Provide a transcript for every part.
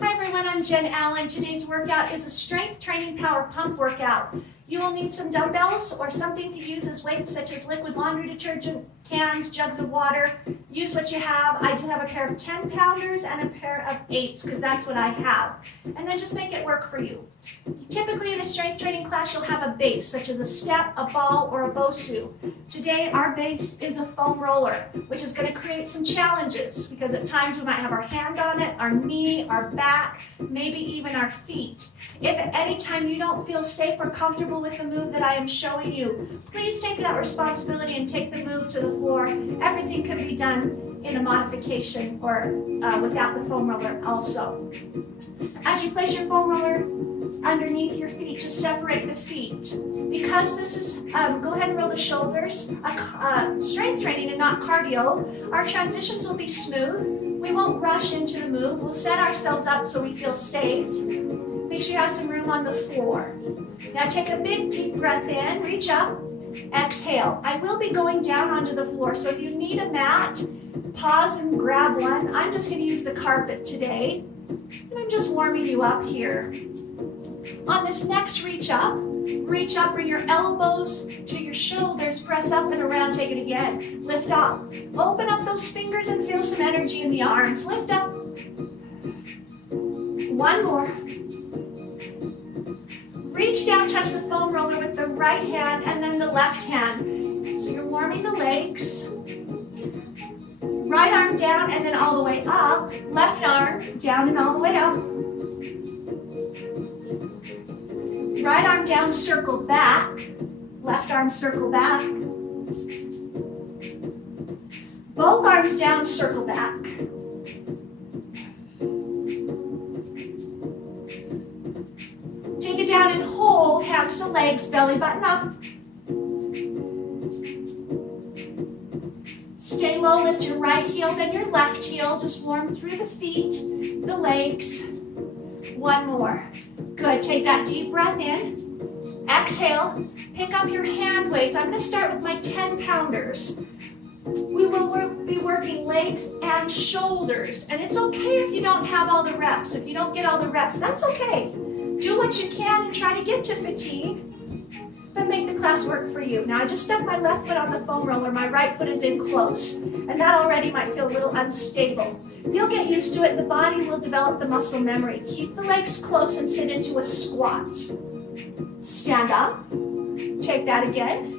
Hi everyone, I'm Jen Allen. Today's workout is a strength training power pump workout. You will need some dumbbells or something to use as weights, such as liquid laundry detergent, cans, jugs of water. Use what you have. I do have a pair of 10-pounders and a pair of 8s because that's what I have. And then just make it work for you. Typically in a strength training class, you'll have a base, such as a step, a ball, or a BOSU. Today, our base is a foam roller, which is going to create some challenges because at times we might have our hand on it, our knee, our back, maybe even our feet. If at any time you don't feel safe or comfortable with the move that I am showing you, please take that responsibility and take the move to the floor. Everything could be done in a modification or without the foam roller also. As you place your foam roller underneath your feet, just separate the feet. Because this is, go ahead and roll the shoulders, strength training and not cardio, our transitions will be smooth. We won't rush into the move. We'll set ourselves up so we feel safe. Make sure you have some room on the floor. Now take a big deep breath in, reach up, exhale. I will be going down onto the floor, so if you need a mat, pause and grab one. I'm just going to use the carpet today, and I'm just warming you up here. On this next reach up, bring your elbows to your shoulders, press up and around, take it again. Lift up. Open up those fingers and feel some energy in the arms. Lift up. One more. Reach down, touch the foam roller with the right hand and then the left hand. So you're warming the legs. Right arm down and then all the way up. Left arm down and all the way up. Right arm down, circle back. Left arm, circle back. Both arms down, circle back. Take it down and hold, hands to legs, belly button up. Stay low, lift your right heel, then your left heel. Just warm through the feet, the legs. One more. Good, take that deep breath in. Exhale, pick up your hand weights. I'm going to start with my 10-pounders. We will be working legs and shoulders. And it's okay if you don't have all the reps. If you don't get all the reps, that's okay. Do what you can and try to get to fatigue, but make the class work for you. Now I just stuck my left foot on the foam roller, my right foot is in close, and that already might feel a little unstable. You'll get used to it, the body will develop the muscle memory. Keep the legs close and sit into a squat. Stand up, take that again.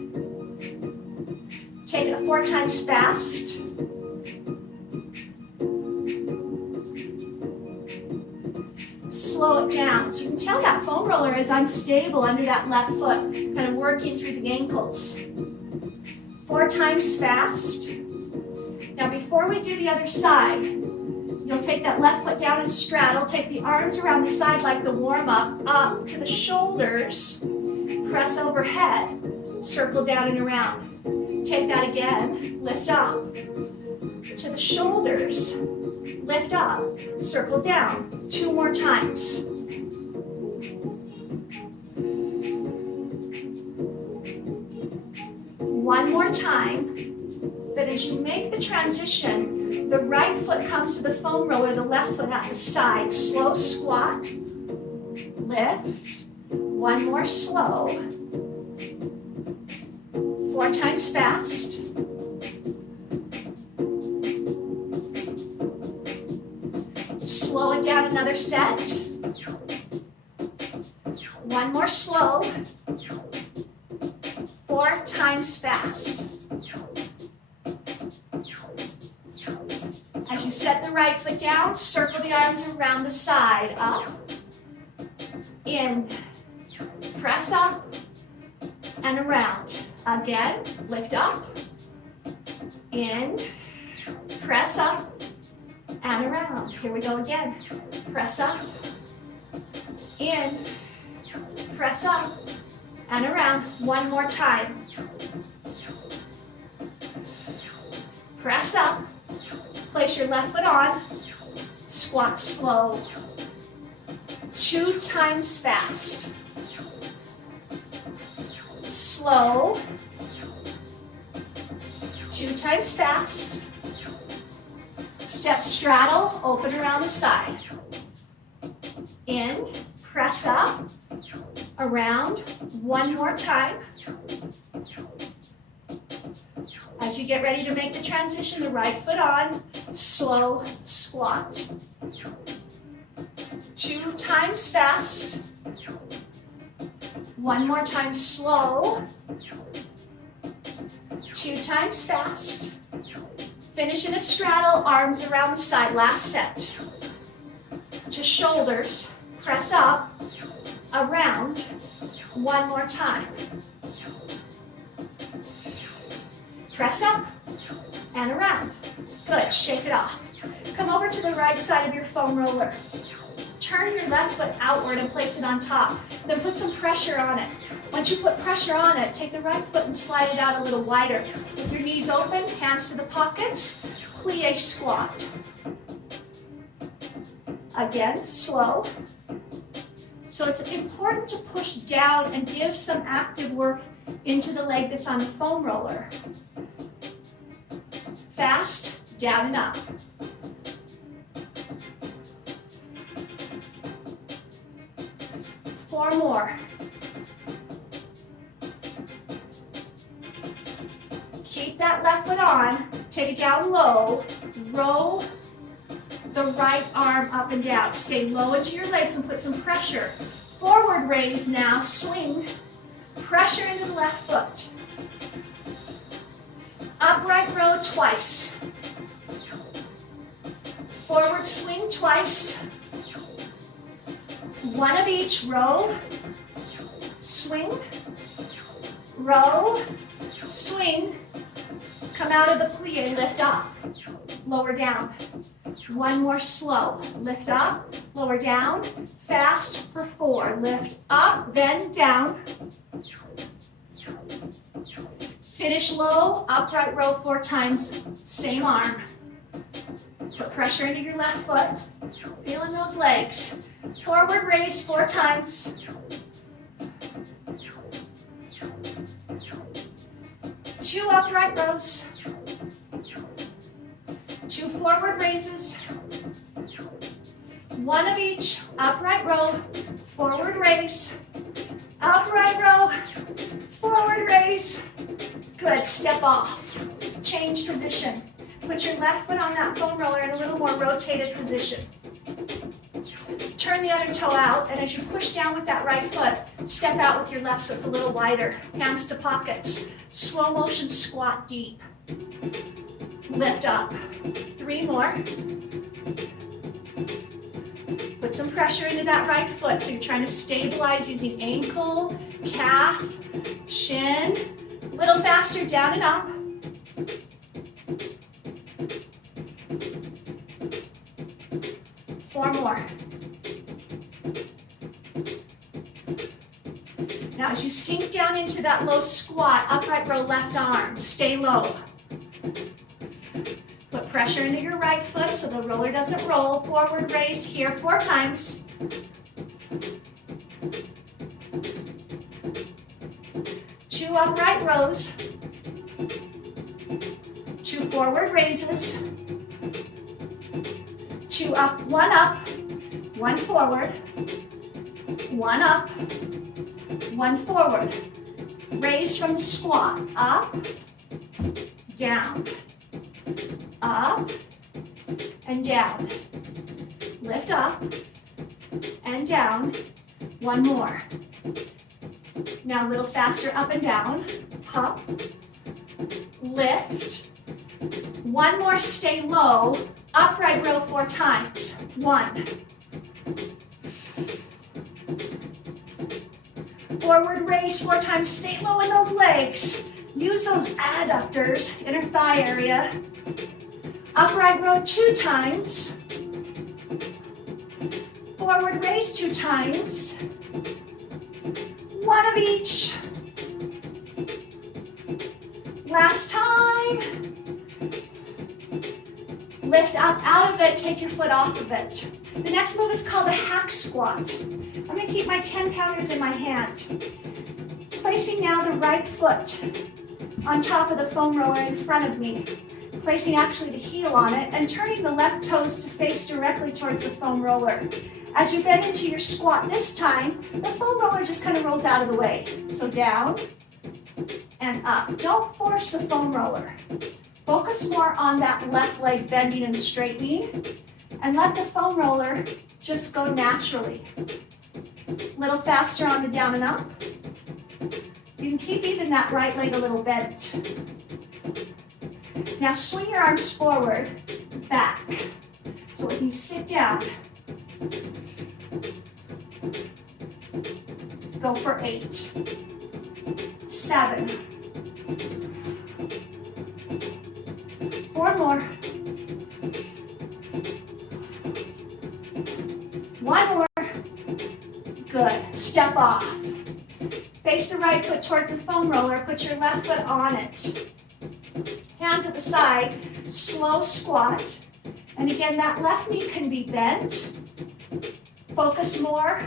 Take it 4 times fast. Slow it down. So you can tell that foam roller is unstable under that left foot, kind of working through the ankles. 4 times fast. Now before we do the other side, you'll take that left foot down and straddle, take the arms around the side like the warm-up, up to the shoulders, press overhead, circle down and around. Take that again, lift up, to the shoulders, lift up, circle down. 2 more times. One more time. But as you make the transition, the right foot comes to the foam roller, the left foot at the side. Slow squat, lift. One more slow. 4 times fast. Slow it down another set. One more slow. 4 times fast. As you set the right foot down, circle the arms around the side. Up, in, press up, and around. Again, lift up, in, press up, and around. Here we go again. Press up, in, press up, and around. One more time. Press up, place your left foot on, squat slow. 2 times fast. Slow. 2 times fast. Step straddle, open around the side. In, press up, around, one more time. As you get ready to make the transition, the right foot on, slow squat. 2 times fast. One more time slow. 2 times fast. Finish in a straddle, arms around the side, last set. To shoulders, press up, around, one more time. Press up and around. Good, shake it off. Come over to the right side of your foam roller. Turn your left foot outward and place it on top. Then put some pressure on it. Once you put pressure on it, take the right foot and slide it out a little wider. With your knees open, hands to the pockets, plie squat. Again, slow. So it's important to push down and give some active work into the leg that's on the foam roller. Fast, down and up. Four more. Keep that left foot on, take it down low, roll the right arm up and down. Stay low into your legs and put some pressure. Forward raise now, swing, pressure into the left foot. Upright row twice. Forward swing twice. One of each, row, swing, row, swing. Come out of the plie, lift up, lower down. One more slow, lift up, lower down, fast for 4. Lift up, then down. Finish low, upright row 4 times, same arm. Put pressure into your left foot, feeling those legs. Forward raise 4 times. 2 upright rows. 2 forward raises. 1 of each, upright row, forward raise, upright row, forward raise. Good, step off. Change position. Put your left foot on that foam roller in a little more rotated position. Turn the other toe out, and as you push down with that right foot, step out with your left so it's a little wider. Hands to pockets. Slow motion squat deep. Lift up. 3 more. Put some pressure into that right foot, so you're trying to stabilize using ankle, calf, shin. A little faster, down and up. Four more. Now as you sink down into that low squat, upright row left arm, stay low. Put pressure into your right foot so the roller doesn't roll. Forward raise here 4 times. Two upright rows. 2 forward raises. 2 up, 1 forward, 1 up, 1 forward. Raise from the squat, up, down, up, and down. Lift up, and down. 1 more. Now a little faster, up and down, up, lift. 1 more, stay low, upright row 4 times. 1. Forward raise 4 times, stay low in those legs. Use those adductors, inner thigh area. Upright row 2 times. Forward raise 2 times. 1 of each. Last time. Lift up out of it, take your foot off of it. The next move is called a hack squat. I'm going to keep my 10 pounders in my hand. Placing now the right foot on top of the foam roller in front of me, placing actually the heel on it and turning the left toes to face directly towards the foam roller. As you bend into your squat this time, the foam roller just kind of rolls out of the way. So down and up. Don't force the foam roller. Focus more on that left leg bending and straightening, and let the foam roller just go naturally. A little faster on the down and up. You can keep even that right leg a little bent. Now swing your arms forward, back. So when you sit down, go for 8, 7, 4 more, 1 more, good, step off. Face the right foot towards the foam roller, put your left foot on it. Hands at the side, slow squat. And again, that left knee can be bent. Focus more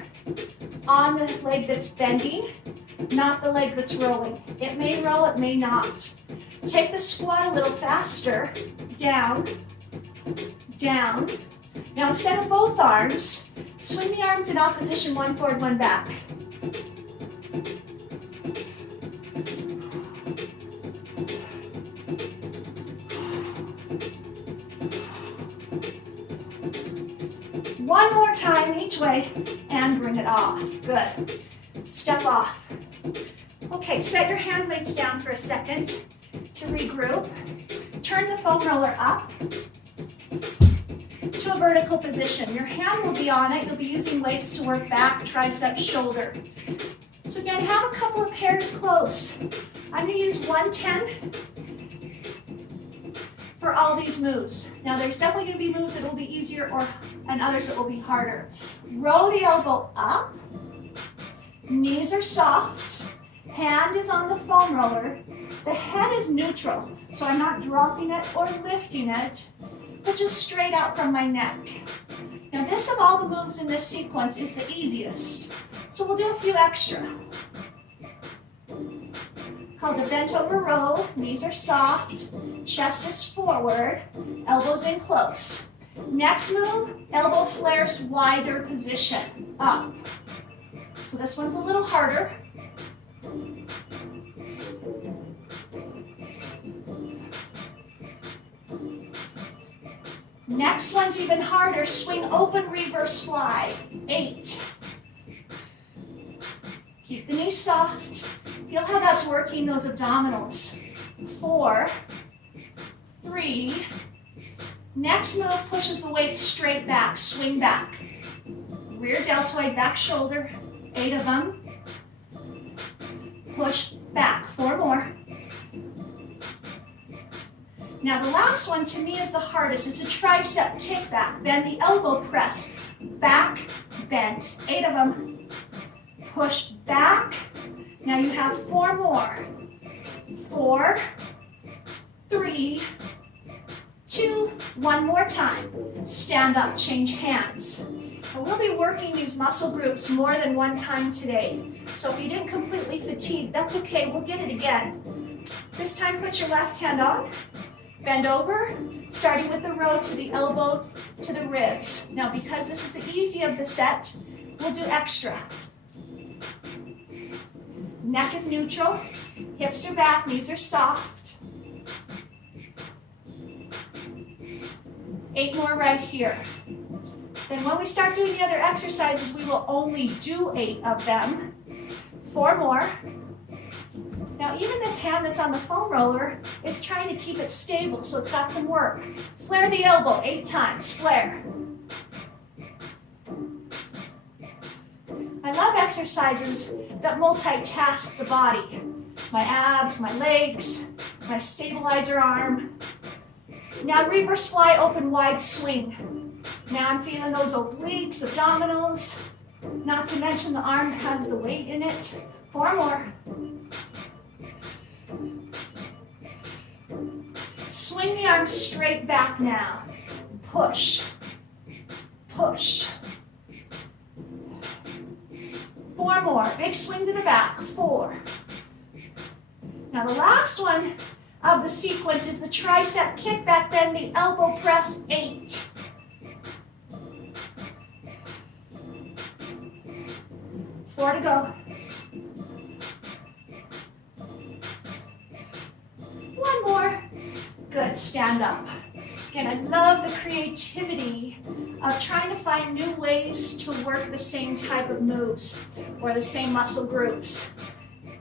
on the leg that's bending, not the leg that's rolling. It may roll, it may not. Take the squat a little faster, down, down. Now instead of both arms, swing the arms in opposition, one forward, one back. One more time each way and bring it off. Good. Step off. Okay, set your hand weights down for a second to regroup. Turn the foam roller up to a vertical position. Your hand will be on it. You'll be using weights to work back, triceps, shoulder. So again, have a couple of pairs close. I'm going to use 110 for all these moves. Now there's definitely going to be moves that will be easier and others that will be harder. Roll the elbow up. Knees are soft. Hand is on the foam roller. The head is neutral, so I'm not dropping it or lifting it, but just straight out from my neck. Now this of all the moves in this sequence is the easiest, so we'll do a few extra. Called the bent over row. Knees are soft, chest is forward, elbows in close. Next move, elbow flares wider position, up. So this one's a little harder. Next one's even harder, swing open, reverse fly, 8. Keep the knees soft. Feel how that's working those abdominals. 4, 3. Next move pushes the weight straight back, swing back. Rear deltoid, back shoulder, 8 of them. Push back, 4 more. Now the last one to me is the hardest. It's a tricep kickback. Bend the elbow press, back bent, 8 of them. Push back. Now you have 4 more. 4, 3, 2, 1 more time. Stand up, change hands. And we'll be working these muscle groups more than one time today. So if you didn't completely fatigue, that's okay, we'll get it again. This time put your left hand on, bend over, starting with the row to the elbow to the ribs. Now because this is the easy of the set, we'll do extra. Neck is neutral, hips are back, knees are soft. 8 more right here. Then when we start doing the other exercises, we will only do 8 of them. 4 more. Now even this hand that's on the foam roller is trying to keep it stable, so it's got some work. Flare the elbow 8 times, flare. I love exercises that multitask the body. My abs, my legs, my stabilizer arm. Now reverse fly, open wide swing. Now I'm feeling those obliques, abdominals, not to mention the arm that has the weight in it. 4 more. Swing the arms straight back now. Push, push. 4 more. Big swing to the back. 4. Now the last one of the sequence is the tricep kickback, then the elbow press 8. Four to go. One more. Good, stand up. Again, I love the creativity of trying to find new ways to work the same type of moves or the same muscle groups.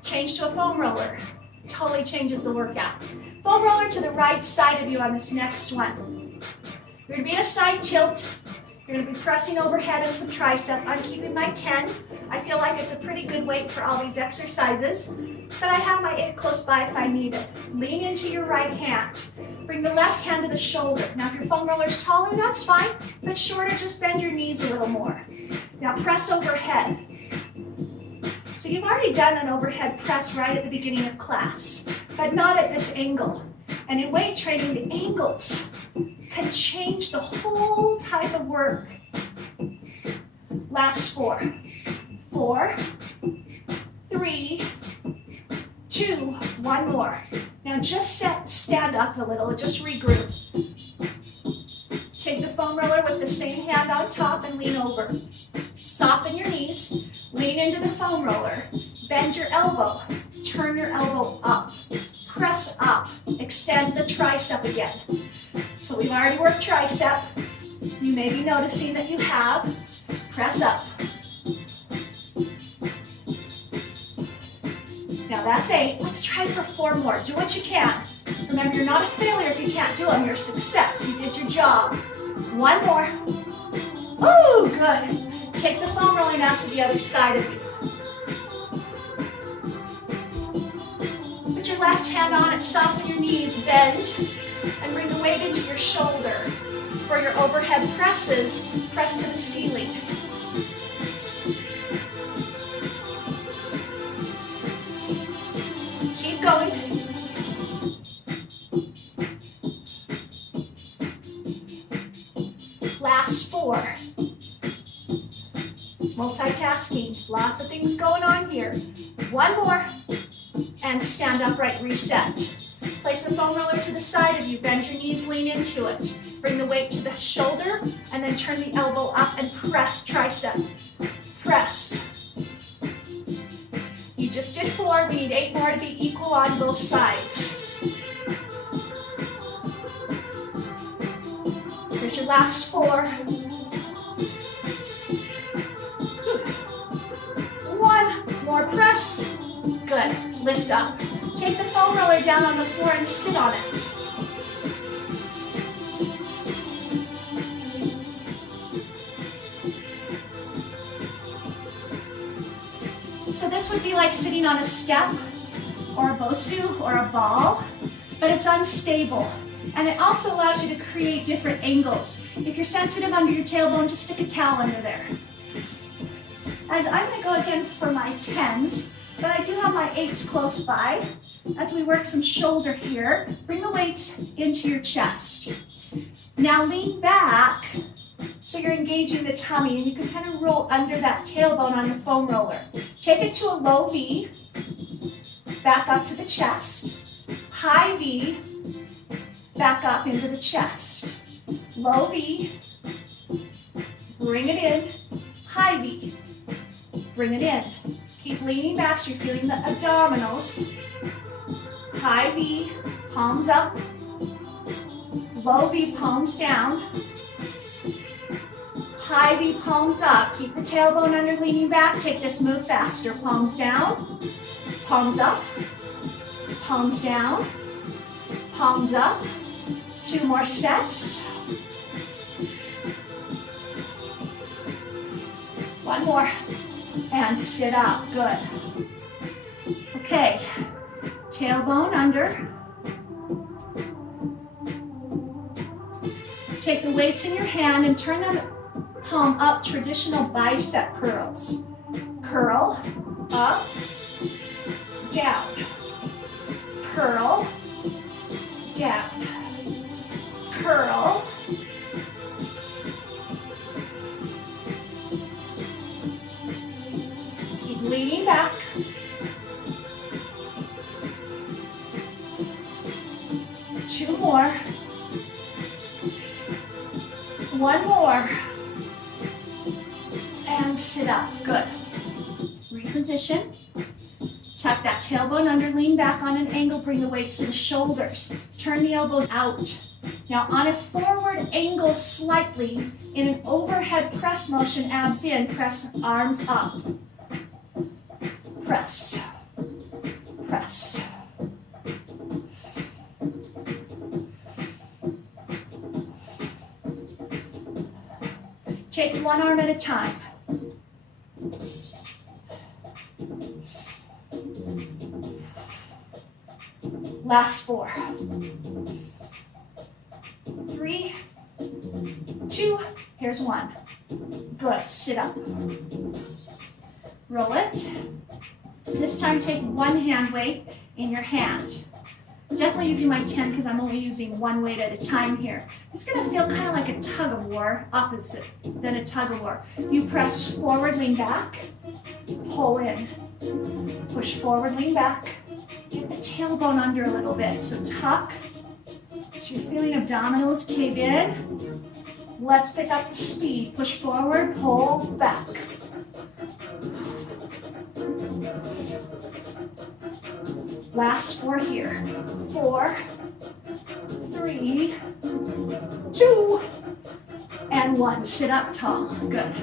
Change to a foam roller. Totally changes the workout. Foam roller to the right side of you on this next one. You're going to be in a side tilt. You're going to be pressing overhead and some tricep. I'm keeping my 10. I feel like it's a pretty good weight for all these exercises, but I have my 8 close by if I need it. Lean into your right hand. Bring the left hand to the shoulder. Now if your foam roller is taller, that's fine. If it's shorter, just bend your knees a little more. Now press overhead. So you've already done an overhead press right at the beginning of class, but not at this angle. And in weight training, the angles can change the whole type of work. Last 4. 4, 3, 2, 1 more. Now just stand up a little, just regroup. Take the foam roller with the same hand on top and lean over. Soften your knees, lean into the foam roller, bend your elbow, turn your elbow up, press up, extend the tricep again. So we've already worked tricep. You may be noticing that you have. Press up. Now that's 8. Let's try for 4 more. Do what you can. Remember, you're not a failure if you can't do them. You're a success. You did your job. 1 more. Oh, good. Take the foam roller now to the other side of you. Put your left hand on it, soften your knees, bend, and bring the weight into your shoulder. For your overhead presses, press to the ceiling. Keep going. Last 4. Multitasking, lots of things going on here. 1 more, and stand upright, reset. Place the foam roller to the side of you, bend your knees, lean into it. Bring the weight to the shoulder, and then turn the elbow up and press tricep. Press. You just did 4, we need 8 more to be equal on both sides. Here's your last 4. 1 more press. Good, lift up. Take the foam roller down on the floor and sit on it. So this would be like sitting on a step or a Bosu or a ball, but it's unstable. And it also allows you to create different angles. If you're sensitive under your tailbone, just stick a towel under there. As I'm going to go again for my 10s, but I do have my 8s close by. As we work some shoulder here, bring the weights into your chest. Now lean back so you're engaging the tummy, and you can kind of roll under that tailbone on the foam roller. Take it to a low V, back up to the chest, high V, back up into the chest, low V, bring it in, high V, bring it in. Keep leaning back so you're feeling the abdominals. High V, palms up. Low V, palms down. High V, palms up. Keep the tailbone under, leaning back. Take this move faster. Palms down, palms up, palms down, palms up. 2 more sets. 1 more. And sit up. Good. Okay. Tailbone under. Take the weights in your hand and turn them palm up, traditional bicep curls. Curl, up, down. Curl, down. Curl. Keep leaning back. 2 more. 1 more. And sit up. Good. Reposition. Tuck that tailbone under, lean back on an angle, bring the weights to the shoulders. Turn the elbows out. Now on a forward angle slightly, in an overhead press motion, abs in, press arms up. Press. Press. Take one arm at a time. Last 4. 3, 2, here's 1. Good, sit up. Roll it. This time take one hand weight in your hand. I'm definitely using my 10 because I'm only using one weight at a time here. It's gonna feel kind of like a tug of war, opposite than a tug of war. You press forward, lean back, pull in. Push forward, lean back. Get the tailbone under a little bit, so tuck. So you're feeling abdominals cave in. Let's pick up the speed. Push forward, pull back. Last 4 here. 4, 3, 2, and 1. Sit up tall. Good.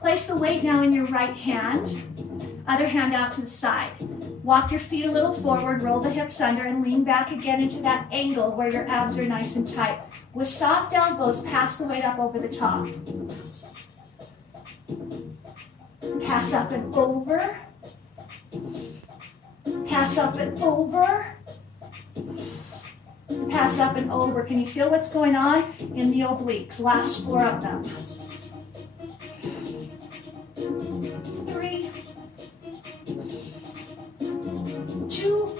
Place the weight now in your right hand. Other hand out to the side. Walk your feet a little forward, roll the hips under, and lean back again into that angle where your abs are nice and tight. With soft elbows, pass the weight up over the top. Pass up and over. Pass up and over. Pass up and over. Can you feel what's going on in the obliques? Last 4 of them. 3, 2,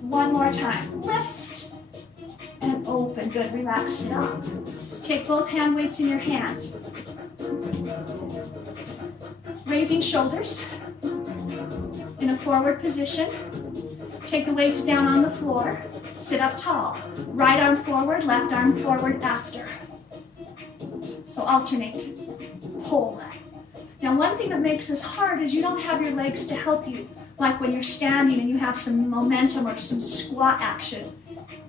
1 more time. Lift and open. Good. Relax. Sit up. Take both hand weights in your hand. Raising shoulders in a forward position. Take the weights down on the floor. Sit up tall. Right arm forward, left arm forward after. So alternate. Pull. Now one thing that makes this hard is you don't have your legs to help you, like when you're standing and you have some momentum or some squat action.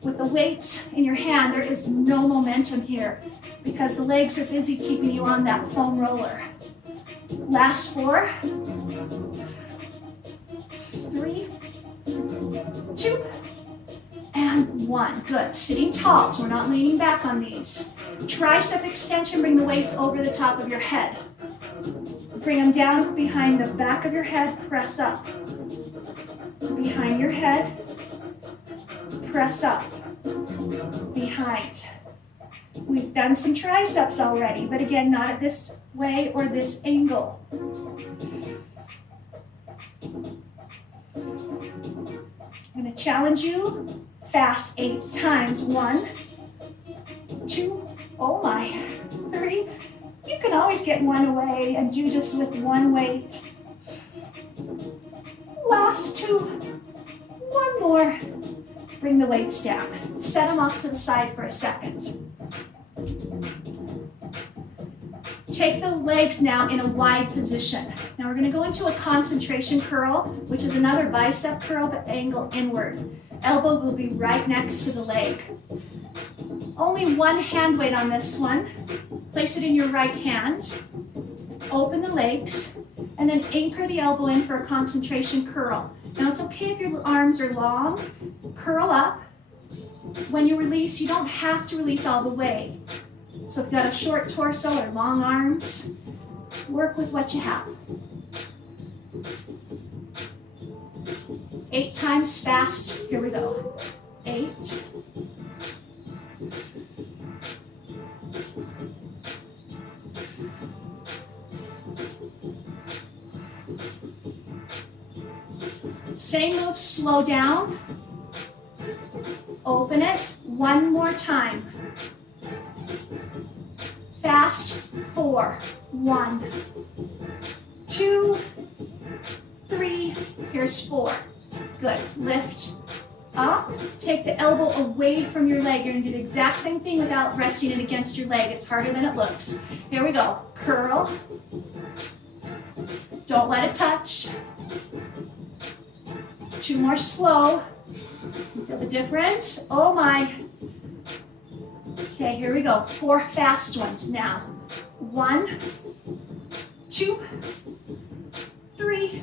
With the weights in your hand, there is no momentum here because the legs are busy keeping you on that foam roller. Last 4, 3, 2, and 1. Good. Sitting tall, so we're not leaning back on these. Tricep extension, bring the weights over the top of your head. Bring them down behind the back of your head, press up. Behind your head, press up. Behind. We've done some triceps already, but again, not at this way or this angle. I'm going to challenge you. Fast 8 times. 1, 2, oh my, 3. You can always get one away and do this with one weight. Last 2. 1 more. Bring the weights down. Set them off to the side for a second. Take the legs now in a wide position. Now we're going to go into a concentration curl, which is another bicep curl, but angle inward. Elbow will be right next to the leg. Only one hand weight on this one. Place it in your right hand. Open the legs, and then anchor the elbow in for a concentration curl. Now it's okay if your arms are long. Curl up. When you release, you don't have to release all the way. So if you've got a short torso or long arms, work with what you have. 8 times fast. Here we go. 8. 'Same move, slow down. Open it. 1 more time. Fast. 4. 1, 2, 3. Here's 4. Good. Lift up, take the elbow away from your leg. You're gonna do the exact same thing without resting it against your leg. It's harder than it looks. Here we go, curl. Don't let it touch. 2 more slow. You feel the difference? Oh my. Okay, here we go, 4 fast ones now. 1, 2, 3,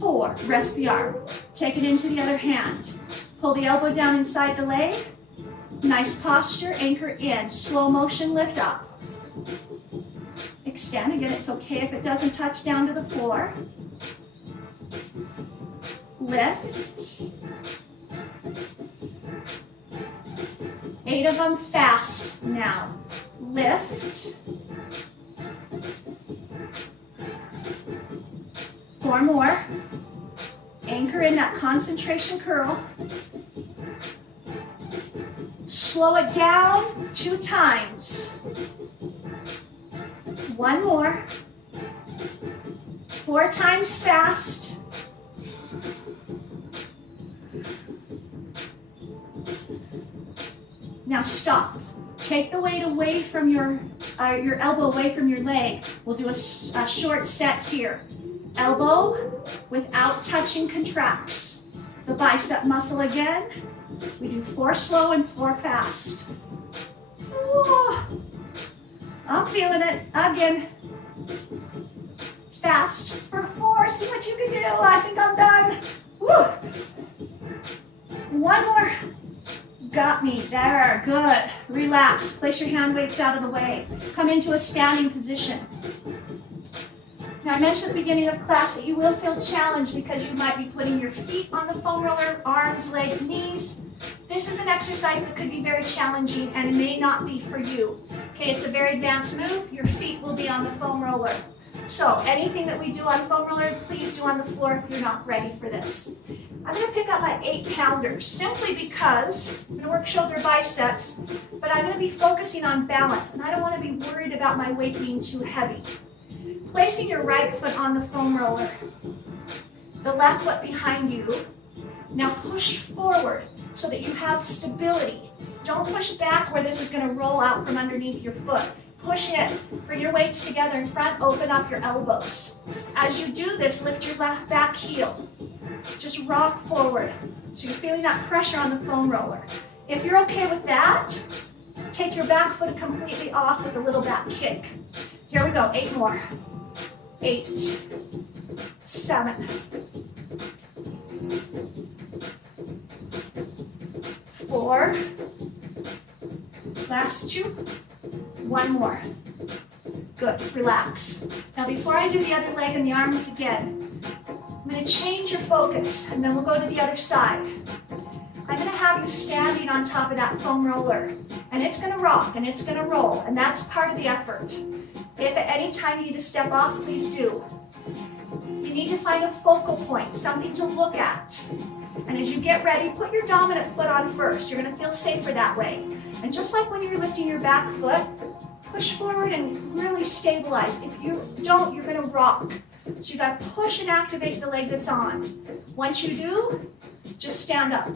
4. Rest the arm. Take it into the other hand. Pull the elbow down inside the leg. Nice posture, anchor in. Slow motion, lift up. Extend. Again, it's okay if it doesn't touch down to the floor. Lift. 8 of them fast now. Lift. 4 more. Anchor in that concentration curl. Slow it down 2 times. 1 more. 4 times fast. Now stop. Take the weight away from your elbow away from your leg. We'll do a short set here. Elbow without touching contracts. The bicep muscle again. We do 4 slow and 4 fast. Ooh, I'm feeling it. Again. Fast for 4. See what you can do. I think I'm done. Woo. 1 more. Got me. There. Good. Relax. Place your hand weights out of the way. Come into a standing position. Now, I mentioned at the beginning of class that you will feel challenged because you might be putting your feet on the foam roller, arms, legs, knees. This is an exercise that could be very challenging and it may not be for you. Okay, it's a very advanced move. Your feet will be on the foam roller. So anything that we do on foam roller, please do on the floor if you're not ready for this. I'm going to pick up my 8-pounders simply because I'm going to work shoulder biceps, but I'm going to be focusing on balance and I don't want to be worried about my weight being too heavy. Placing your right foot on the foam roller, the left foot behind you. Now push forward so that you have stability. Don't push back where this is going to roll out from underneath your foot. Push in, bring your weights together in front, open up your elbows. As you do this, lift your left back heel. Just rock forward. So you're feeling that pressure on the foam roller. If you're okay with that, take your back foot completely off with a little back kick. Here we go, 8 more. 8, 7, 4, last 2, 1 more. Good, relax. Now before I do the other leg and the arms again, I'm going to change your focus and then we'll go to the other side. I'm going to have you standing on top of that foam roller and it's going to rock and it's going to roll and that's part of the effort. If at any time you need to step off, please do. You need to find a focal point, something to look at. And as you get ready, put your dominant foot on first. You're going to feel safer that way. And just like when you're lifting your back foot, push forward and really stabilize. If you don't, you're going to rock. So you got to push and activate the leg that's on. Once you do, just stand up.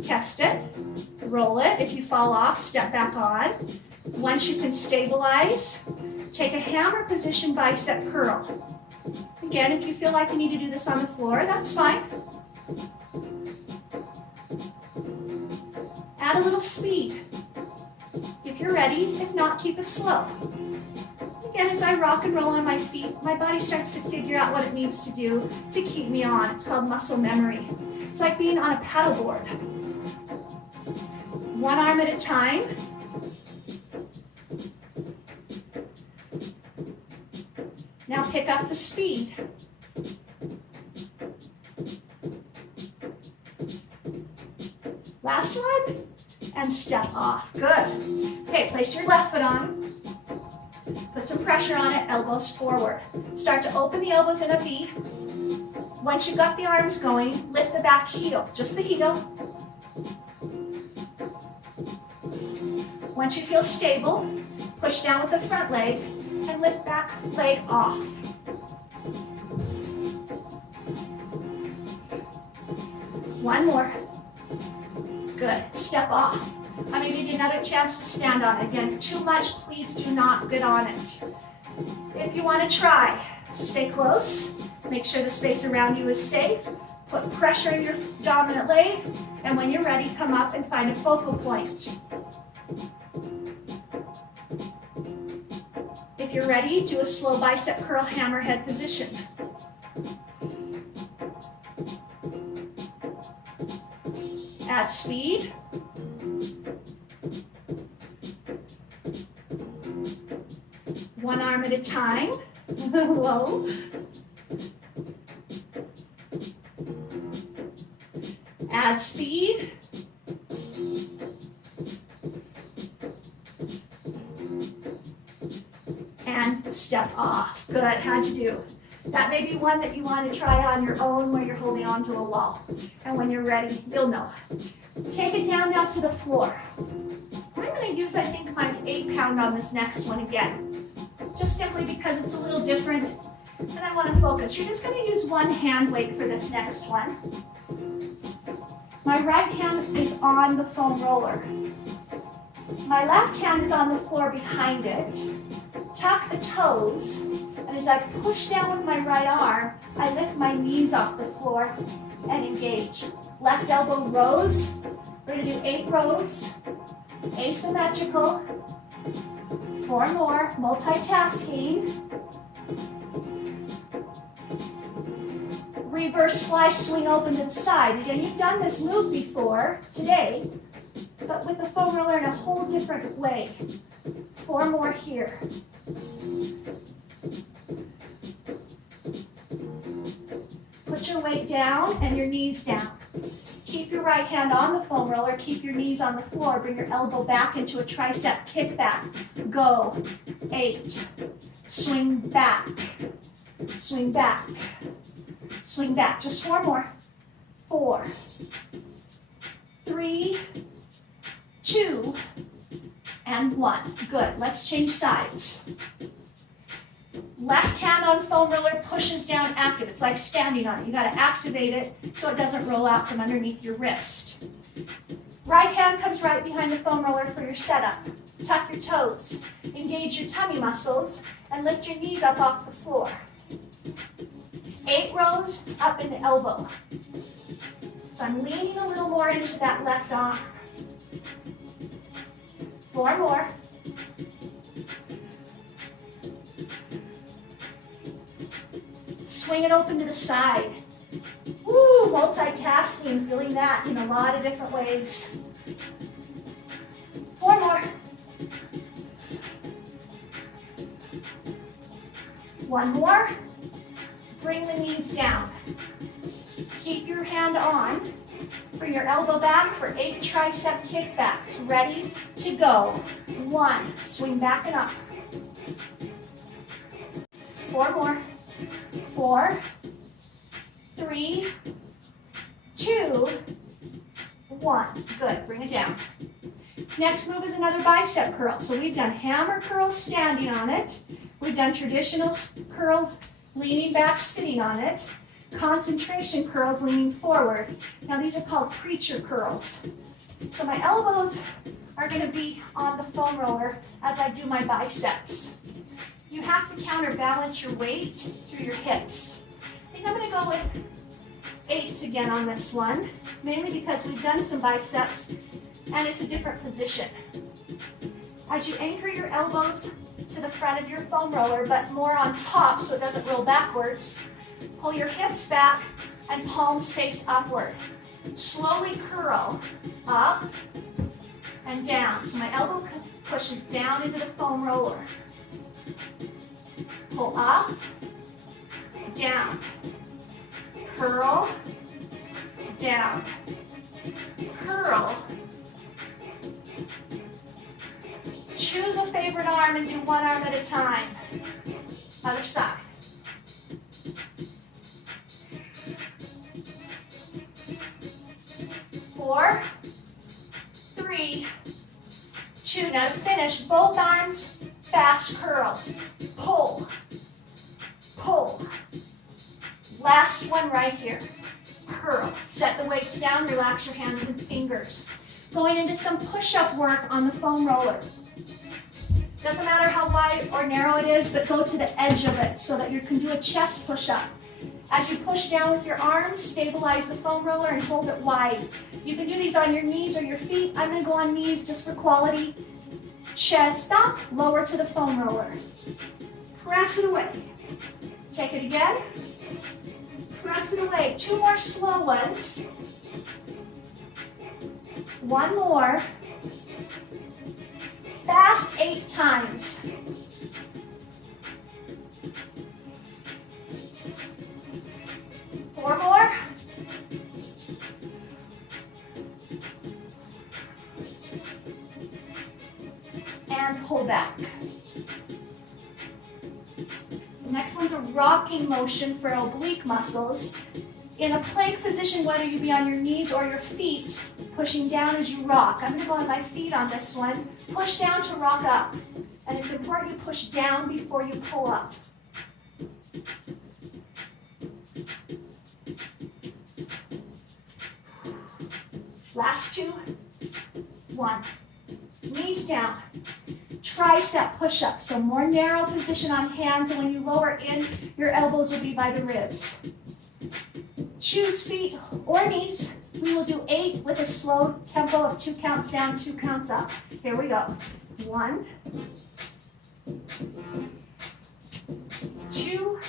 Test it, roll it. If you fall off, step back on. Once you can stabilize, take a hammer position bicep curl. Again, if you feel like you need to do this on the floor, that's fine. Add a little speed if you're ready. If not, keep it slow. Again, as I rock and roll on my feet, my body starts to figure out what it needs to do to keep me on. It's called muscle memory. It's like being on a paddleboard. 1 arm at a time. Now pick up the speed. Last one, and step off. Good. Okay, place your left foot on. Put some pressure on it, elbows forward. Start to open the elbows in a V. Once you've got the arms going, lift the back heel, just the heel. Once you feel stable, push down with the front leg and lift back leg off. One more. Good. Step off. I'm going to give you another chance to stand on it. Again, too much, please do not get on it. If you want to try, stay close. Make sure the space around you is safe. Put pressure in your dominant leg. And when you're ready, come up and find a focal point. If you're ready, do a slow bicep curl hammerhead position. Add speed. One arm at a time. Low. Add speed. And step off. Good. How'd you do? That may be one that you want to try on your own where you're holding onto a wall. And when you're ready, you'll know. Take it down now to the floor. I'm going to use, I think, my 8-pound on this next one again. Just simply because it's a little different and I want to focus. You're just going to use one hand weight for this next one. My right hand is on the foam roller. My left hand is on the floor behind it. Tuck the toes, and as I push down with my right arm, I lift my knees off the floor and engage. Left elbow rows. We're going to do 8 rows. Asymmetrical. 4 more. Multitasking. Reverse fly swing open to the side. Again, you've done this move before today, but with the foam roller in a whole different way. 4 more here. Put your weight down and your knees down. Keep your right hand on the foam roller. Keep your knees on the floor. Bring your elbow back into a tricep kickback. Go. 8. Swing back. Swing back. Swing back. Just 4 more. 4. 3. 2. And 1. Good. Let's change sides. Left hand on foam roller pushes down active. It's like standing on it. You got to activate it so it doesn't roll out from underneath your wrist. Right hand comes right behind the foam roller for your setup. Tuck your toes. Engage your tummy muscles and lift your knees up off the floor. 8 rows up in the elbow. So I'm leaning a little more into that left arm. 4 more. Swing it open to the side. Woo, multitasking, feeling that in a lot of different ways. 4 more. 1 more. Bring the knees down. Keep your hand on. Bring your elbow back for 8 tricep kickbacks. Ready to go. 1. Swing back and up. 4 more. 4. 3. 2. 1. Good. Bring it down. Next move is another bicep curl. So we've done hammer curls standing on it. We've done traditional curls leaning back, sitting on it. Concentration curls leaning forward. Now these are called preacher curls. So my elbows are going to be on the foam roller as I do my biceps. You have to counterbalance your weight through your hips. I think I'm going to go with 8s again on this one, mainly because we've done some biceps and it's a different position. As you anchor your elbows to the front of your foam roller, but more on top so it doesn't roll backwards, pull your hips back and palms face upward. Slowly curl up and down. So my elbow pushes down into the foam roller. Pull up, down, curl, down, curl. Choose a favorite arm and do 1 arm at a time. Other side. 4, 3, 2. Now to finish, both arms, fast curls. Pull, pull. Last one right here. Curl. Set the weights down, relax your hands and fingers. Going into some push-up work on the foam roller. Doesn't matter how wide or narrow it is, but go to the edge of it so that you can do a chest push-up. As you push down with your arms, stabilize the foam roller and hold it wide. You can do these on your knees or your feet. I'm going to go on knees just for quality. Chest up, lower to the foam roller. Press it away. Take it again. Press it away. 2 more slow ones. 1 more. Fast 8 times. Four more. And pull back. The next one's a rocking motion for oblique muscles. In a plank position, whether you be on your knees or your feet, pushing down as you rock. I'm going to go on my feet on this one. Push down to rock up. And it's important you push down before you pull up. Last 2. 1. Knees down. Tricep push up. So more narrow position on hands, and when you lower in, your elbows will be by the ribs. Choose feet or knees. We will do 8 with a slow tempo of 2 counts down, 2 counts up. Here we go. 1, 2,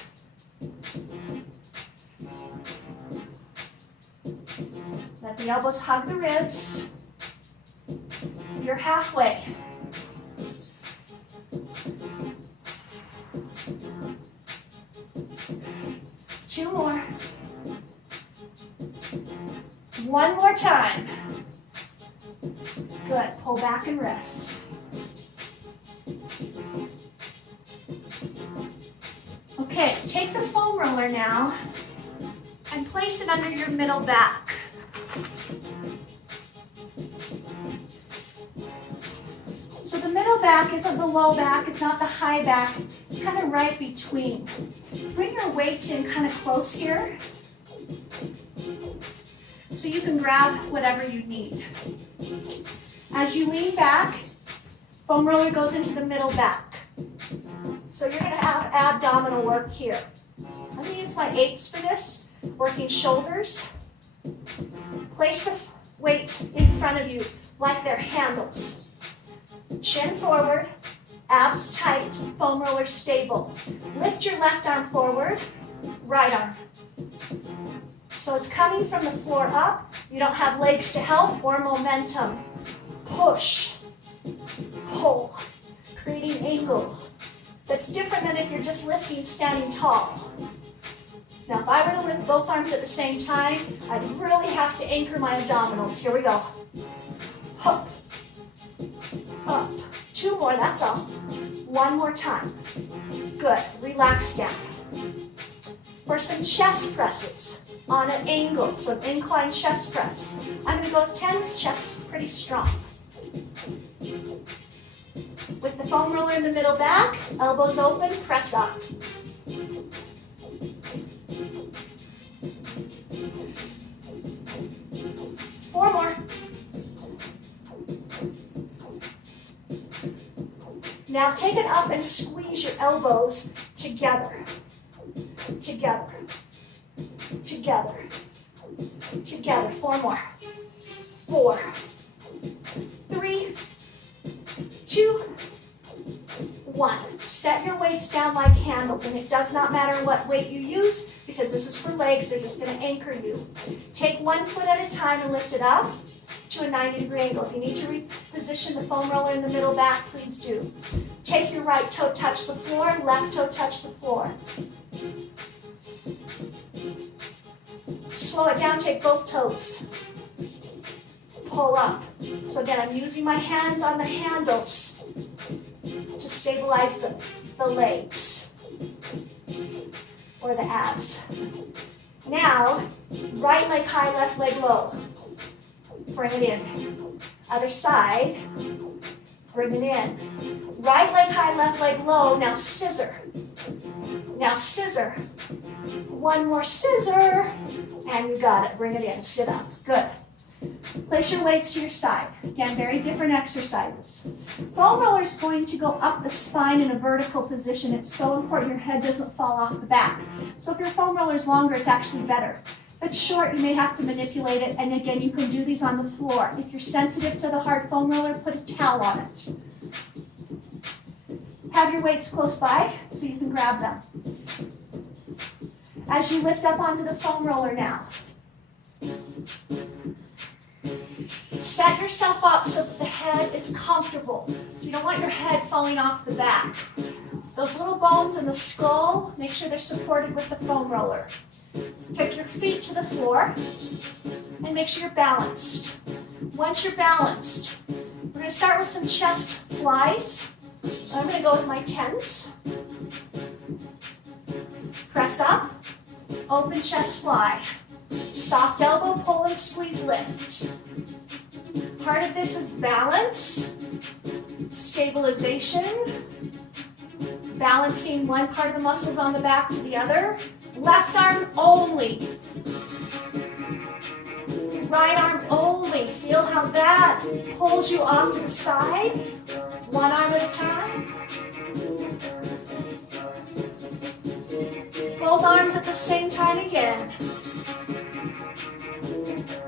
let the elbows hug the ribs. You're halfway. 2 more. 1 more time. Good. Pull back and rest. Okay, take the foam roller now and place it under your middle back. So the middle back isn't the low back, it's not the high back, it's kind of right between. Bring your weights in kind of close here so you can grab whatever you need. As you lean back, foam roller goes into the middle back. So you're going to have abdominal work here. I'm going to use my 8s for this, working shoulders. Place the weights in front of you like they're handles. Chin forward, abs tight, foam roller stable. Lift your left arm forward, right arm. So it's coming from the floor up. You don't have legs to help or momentum. Push, pull, creating angle. That's different than if you're just lifting standing tall. Now if I were to lift both arms at the same time, I'd really have to anchor my abdominals. Here we go. Up, up. 2 more, that's all. 1 more time. Good, relax down. For some chest presses on an angle, so an incline chest press. I'm going to go with 10s, chest pretty strong. With the foam roller in the middle back, elbows open, press up. Four more. Now take it up and squeeze your elbows together. Together. Together. Together. 4 more. 4, 3, 2, 1. Set your weights down like handles, and it does not matter what weight you use because this is for legs. They're just going to anchor you. Take 1 foot at a time and lift it up to a 90-degree angle. If you need to reposition the foam roller in the middle back, please do. Take your right toe touch the floor, left toe touch the floor. Slow it down, take both toes. Pull up. So again, I'm using my hands on the handles to stabilize the legs or the abs. Now, right leg high, left leg low. Bring it in. Other side, bring it in. Right leg high, left leg low. Now scissor. Now scissor. One more scissor, and you got it. Bring it in, sit up, good. Place your weights to your side. Again, very different exercises. Foam roller is going to go up the spine in a vertical position. It's so important your head doesn't fall off the back. So if your foam roller is longer, it's actually better. If it's short, you may have to manipulate it, and again, you can do these on the floor. If you're sensitive to the hard foam roller, put a towel on it. Have your weights close by so you can grab them. As you lift up onto the foam roller now, set yourself up so that the head is comfortable. So you don't want your head falling off the back. Those little bones in the skull, make sure they're supported with the foam roller. Take your feet to the floor and make sure you're balanced. Once you're balanced, we're going to start with some chest flies. I'm going to go with my 10s. Press up, open chest fly. Soft elbow, pull and squeeze, lift. Part of this is balance, stabilization, balancing one part of the muscles on the back to the other. Left arm only. Right arm only. Feel how that pulls you off to the side. One arm at a time. Both arms at the same time again.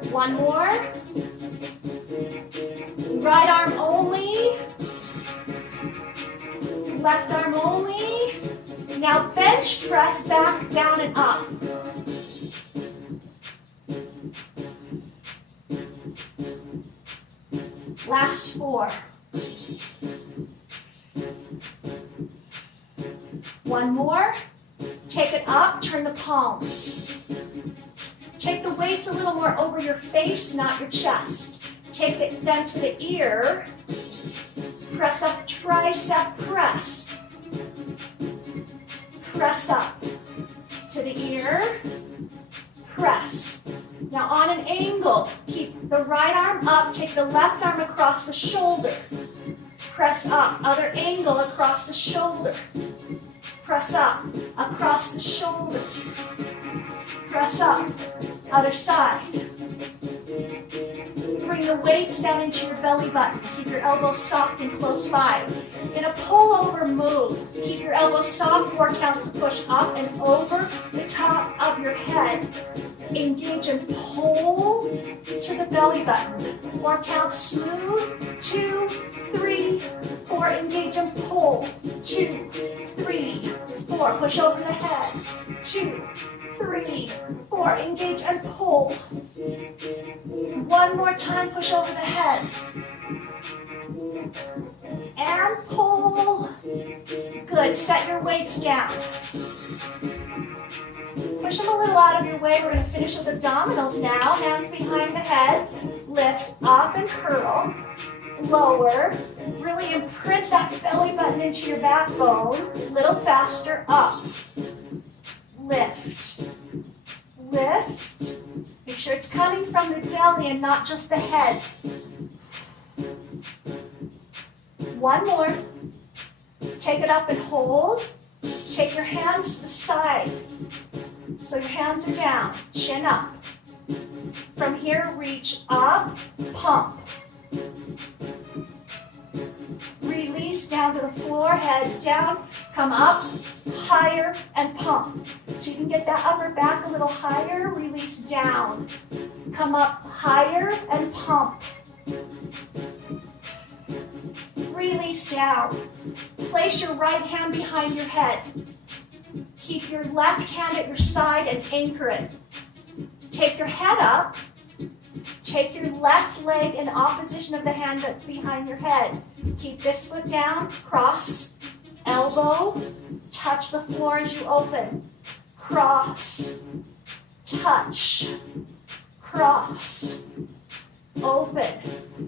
One more. Right arm only. Left arm only. Now bench press back, down and up. Last 4. One more. Take it up, turn the palms. Take the weights a little more over your face, not your chest. Take it then to the ear. Press up, tricep press. Press up to the ear. Press. Now on an angle, keep the right arm up, take the left arm across the shoulder. Press up, other angle across the shoulder. Press up, across the shoulder. Press up, other side. Bring the weights down into your belly button. Keep your elbows soft and close by. In a pull-over move, keep your elbows soft, 4 counts to push up and over the top of your head. Engage and pull to the belly button. 4 counts smooth. 2, 3, 4. Engage and pull. 2, 3, 4. Push over the head. 2, 3, 4. Engage and pull. One more time, push over the head. And pull. Good. Set your weights down. Push them a little out of your way. We're going to finish with abdominals now. Hands behind the head. Lift up and curl. Lower. Really imprint that belly button into your backbone. A little faster. Up. Lift. Lift. Make sure it's coming from the belly and not just the head. One more. Take it up and hold. Take your hands to the side. So your hands are down, chin up. From here, reach up, pump. Release down to the floor, head down, come up, higher, and pump. So you can get that upper back a little higher, release down. Come up higher and pump. Release down. Place your right hand behind your head. Keep your left hand at your side and anchor it. Take your head up. Take your left leg in opposition of the hand that's behind your head. Keep this foot down, cross, elbow, touch the floor as you open. Cross, touch, cross, open.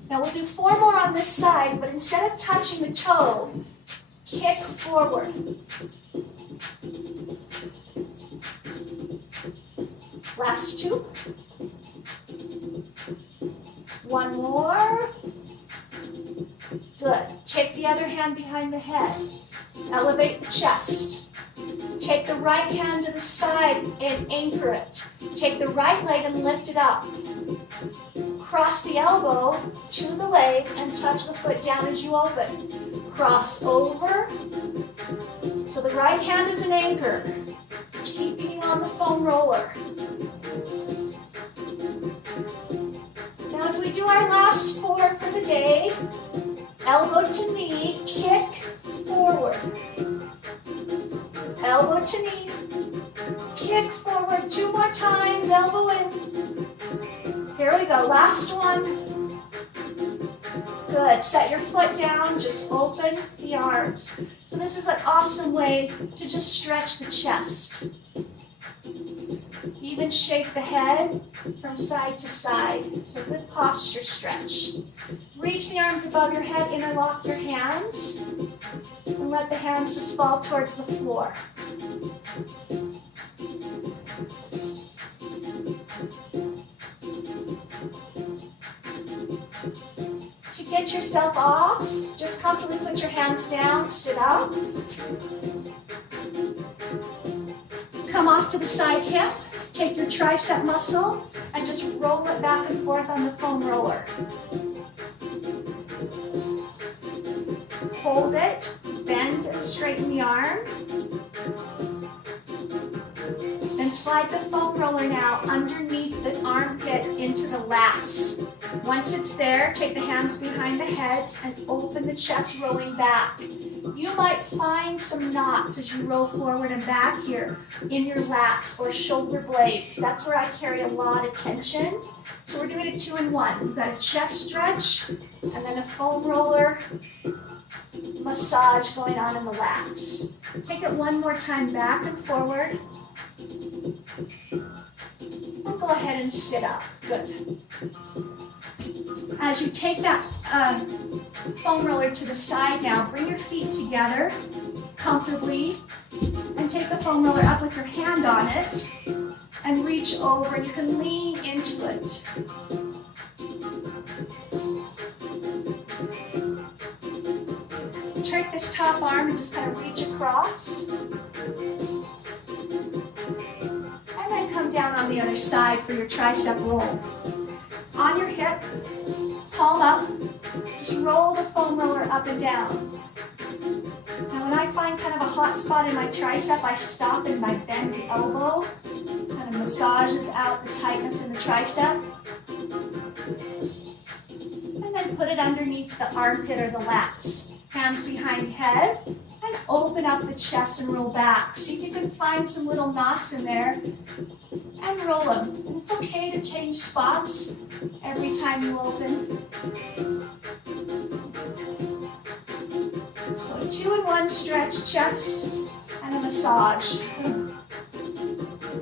Now we'll do 4 more on this side, but instead of touching the toe, kick forward. Last 2. One more. Good. Take the other hand behind the head. Elevate the chest. Take the right hand to the side and anchor it. Take the right leg and lift it up. Cross the elbow to the leg and touch the foot down as you open. Cross over. So the right hand is an anchor, keeping on the foam roller. Now as we do our last 4 for the day, elbow to knee, kick forward. Elbow to knee, kick forward. 2 more times, elbow in. Here we go, last one. Good, set your foot down, just open the arms. So this is an awesome way to just stretch the chest. Even shake the head from side to side. So good posture stretch. Reach the arms above your head, interlock your hands, and let the hands just fall towards the floor. To get yourself off, just comfortably put your hands down, sit up. Come off to the side hip, take your tricep muscle and just roll it back and forth on the foam roller. Hold it, bend and straighten the arm. Then slide the foam roller now underneath the armpit into the lats. Once it's there, take the hands behind the heads and open the chest, rolling back. You might find some knots as you roll forward and back here in your lats or shoulder blades. That's where I carry a lot of tension. So we're doing it 2 in 1. We've got a chest stretch and then a foam roller massage going on in the lats. Take it 1 more time back and forward. And go ahead and sit up. Good. As you take that foam roller to the side now, bring your feet together comfortably and take the foam roller up with your hand on it and reach over. You can lean into it. Take this top arm and just kind of reach across. And then come down on the other side for your tricep roll. On your hip, palm up, just roll the foam roller up and down. Now when I find kind of a hot spot in my tricep, I stop and I bend the elbow, kind of massages out the tightness in the tricep. And then put it underneath the armpit or the lats. Hands behind head, and open up the chest and roll back. See if you can find some little knots in there and roll them. And it's okay to change spots every time you open. So a 2 in 1 stretch, chest and a massage.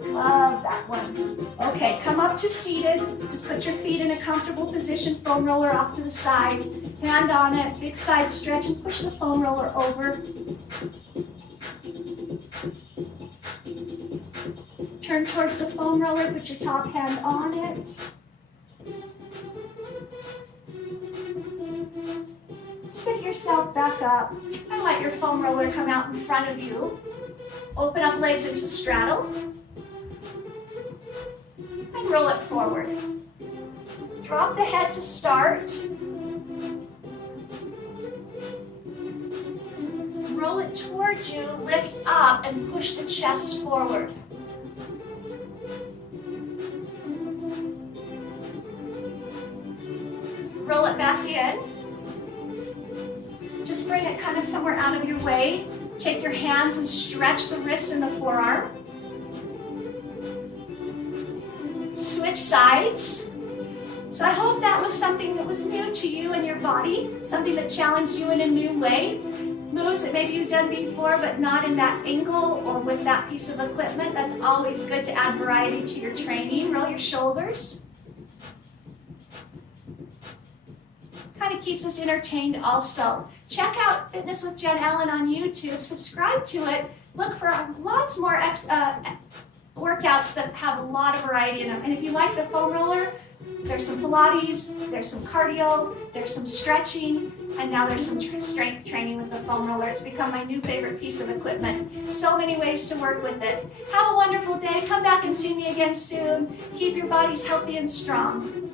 Love that one. Okay, come up to seated. Just put your feet in a comfortable position. Foam roller off to the side. Hand on it. Big side stretch and push the foam roller over. Turn towards the foam roller. Put your top hand on it. Sit yourself back up and let your foam roller come out in front of you. Open up legs into straddle. And roll it forward. Drop the head to start. Roll it towards you, lift up, and push the chest forward. Roll it back in. Just bring it kind of somewhere out of your way. Take your hands and stretch the wrist and the forearm. Switch sides. So I hope that was something that was new to you and your body, something that challenged you in a new way. Moves that maybe you've done before, but not in that angle or with that piece of equipment. That's always good to add variety to your training. Roll your shoulders. Kind of keeps us entertained also. Check out Fitness with Jenn Allen on YouTube. Subscribe to it. Look for lots more workouts that have a lot of variety in them. And if you like the foam roller, there's some Pilates, there's some cardio, there's some stretching, and now there's some strength training with the foam roller. It's become my new favorite piece of equipment. So many ways to work with it. Have a wonderful day. Come back and see me again soon. Keep your bodies healthy and strong.